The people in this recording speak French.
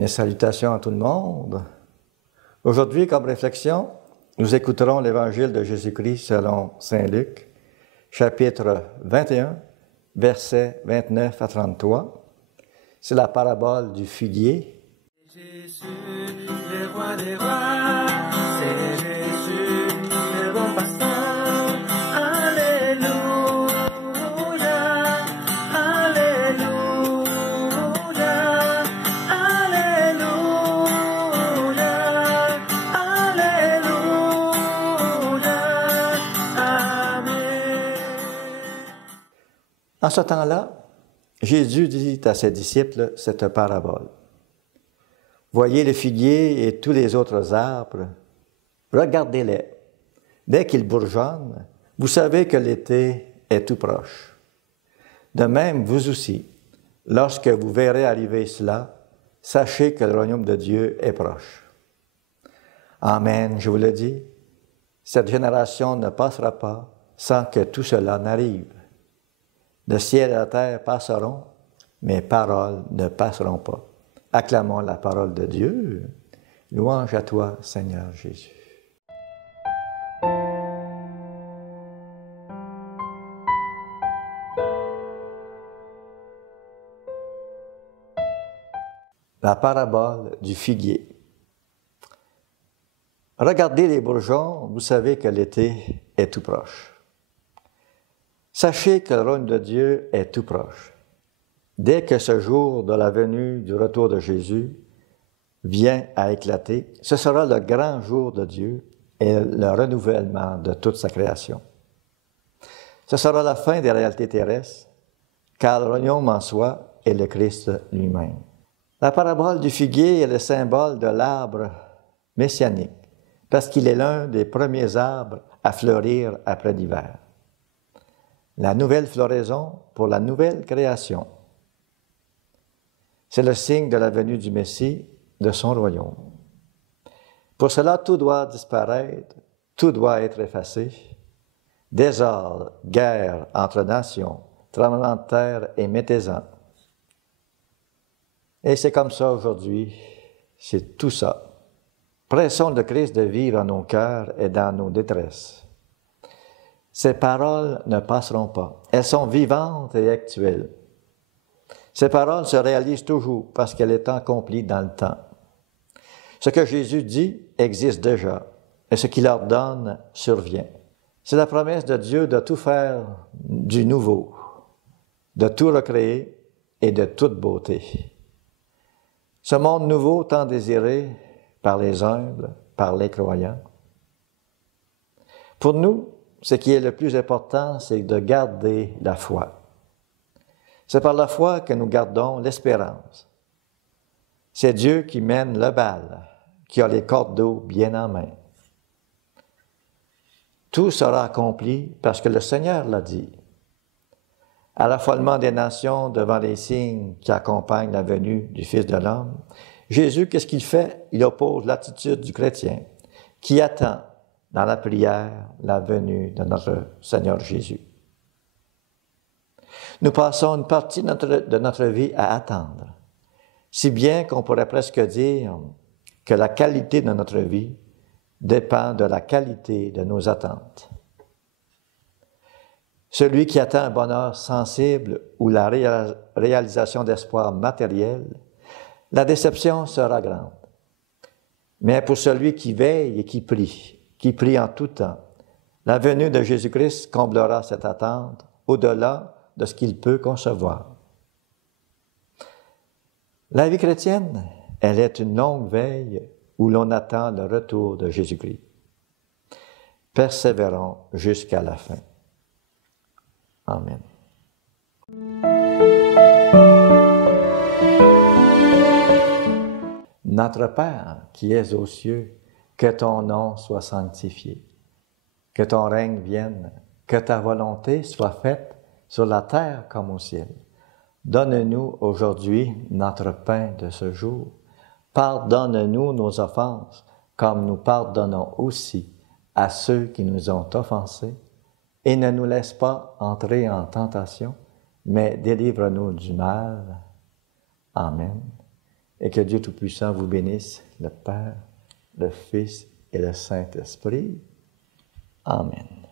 Mes salutations à tout le monde. Aujourd'hui, comme réflexion, nous écouterons l'Évangile de Jésus-Christ selon Saint Luc, chapitre 21, versets 29 à 33. C'est la parabole du figuier. Jésus, le roi des rois, c'est Jésus, le bon pasteur. Alléluia, Alléluia, Alléluia, Alléluia, Amen. En ce temps-là, Jésus dit à ses disciples cette parabole. Voyez le figuier et tous les autres arbres, regardez-les. Dès qu'ils bourgeonnent, vous savez que l'été est tout proche. De même, vous aussi, lorsque vous verrez arriver cela, sachez que le royaume de Dieu est proche. Amen, je vous le dis, cette génération ne passera pas sans que tout cela n'arrive. Le ciel et la terre passeront, mes paroles ne passeront pas. Acclamons la parole de Dieu. Louange à toi, Seigneur Jésus. La parabole du figuier. Regardez les bourgeons, vous savez que l'été est tout proche. Sachez que le royaume de Dieu est tout proche. Dès que ce jour de la venue du retour de Jésus vient à éclater, ce sera le grand jour de Dieu et le renouvellement de toute sa création. Ce sera la fin des réalités terrestres, car le royaume en soi est le Christ lui-même. La parabole du figuier est le symbole de l'arbre messianique, parce qu'il est l'un des premiers arbres à fleurir après l'hiver. La nouvelle floraison pour la nouvelle création. C'est le signe de la venue du Messie, de son royaume. Pour cela, tout doit disparaître, tout doit être effacé. Désordre, guerre entre nations, tremblement de terre et métaisant. Et c'est comme ça aujourd'hui, c'est tout ça. Pressons le Christ de vivre en nos cœurs et dans nos détresses. Ces paroles ne passeront pas. Elles sont vivantes et actuelles. Ces paroles se réalisent toujours parce qu'elles sont accomplies dans le temps. Ce que Jésus dit existe déjà et ce qu'il ordonne survient. C'est la promesse de Dieu de tout faire du nouveau, de tout recréer et de toute beauté. Ce monde nouveau tant désiré par les humbles, par les croyants. Pour nous, ce qui est le plus important, c'est de garder la foi. C'est par la foi que nous gardons l'espérance. C'est Dieu qui mène le bal, qui a les cordes d'eau bien en main. Tout sera accompli parce que le Seigneur l'a dit. À l'affolement des nations devant les signes qui accompagnent la venue du Fils de l'homme, Jésus, qu'est-ce qu'il fait? Il oppose l'attitude du chrétien qui attend dans la prière la venue de notre Seigneur Jésus. Nous passons une partie de notre vie à attendre, si bien qu'on pourrait presque dire que la qualité de notre vie dépend de la qualité de nos attentes. Celui qui attend un bonheur sensible ou la réalisation d'espoirs matériels, la déception sera grande. Mais pour celui qui veille et qui prie en tout temps, la venue de Jésus-Christ comblera cette attente au-delà de ce qu'il peut concevoir. La vie chrétienne, elle est une longue veille où l'on attend le retour de Jésus-Christ. Persévérons jusqu'à la fin. Amen. Notre Père qui es aux cieux, que ton nom soit sanctifié, que ton règne vienne, que ta volonté soit faite sur la terre comme au ciel. Donne-nous aujourd'hui notre pain de ce jour. Pardonne-nous nos offenses, comme nous pardonnons aussi à ceux qui nous ont offensés. Et ne nous laisse pas entrer en tentation, mais délivre-nous du mal. Amen. et que Dieu Tout-Puissant vous bénisse, le Père, le Fils et le Saint-Esprit. Amen.